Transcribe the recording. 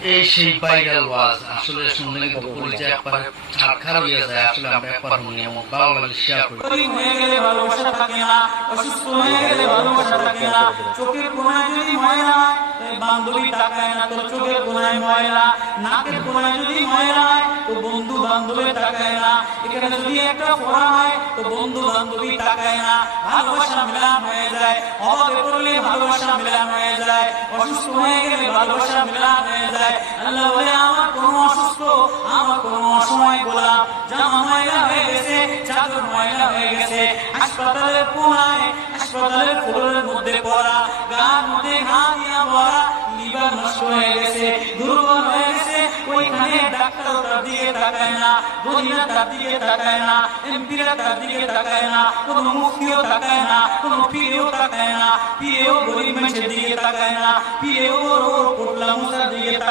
এই সেই ভাইরাল ওয়াজ আসলে শুনলে কিন্তু পরিচয় একবার খারাপ হয়ে যায়। আসলে আমরা একবার শুনি এবং ভালো লাগলে শেয়ার করি। হয়ে গেলে ভালোবাসা থাকে না, অসুস্থ হয়ে গেলে ভালোবাসা থাকে না। চোখের কোণায় যদি ময়লা বান্ধবী তাকায় না, তোর চোখের কোণায় ময়লা, নাকের কোণায় যদি ময়লা তো বন্ধু বান্ধবী তাকায় না, এখানে যদি একটা ফোড়া হয় তো বন্ধু বান্ধবী তাকায় না। ভালোবাসা মিলান হয়ে যায়, অভাবে পড়লে ভালোবাসা মিলান হয়ে যায়, অসুস্থ হয়ে গেলে ভালোবাসা মিলান হয়ে যায়। আল্লাহ বলে আমার কোনো অসুস্থ, আমার কোনো অসময় গোলাম, জামা ময়লা হয়ে গেছে, চাদর ময়লা হয়ে গেছে, হাসপাতালের কোণায় হাসপাতালের ফ্লোরের মধ্যে পড়া, গার মধ্যে ঘা দিয়া ভরা, লিভার নষ্ট হয়ে গেছে, দুর্বল হয়ে গেছে, ওইখানে ডাক্তার তার দিকে তাকায় না, গরিরা তার দিকে তাকায় না, এমপিরা তার দিকে তাকায় না, কোনো মুফতিও তাকায় না, কোনো পীরও তাকায় না, পীরেও গরিব মানুষের দিকে তাকায় না, পীরেও বড় বড় পোটলা মুসার দিকে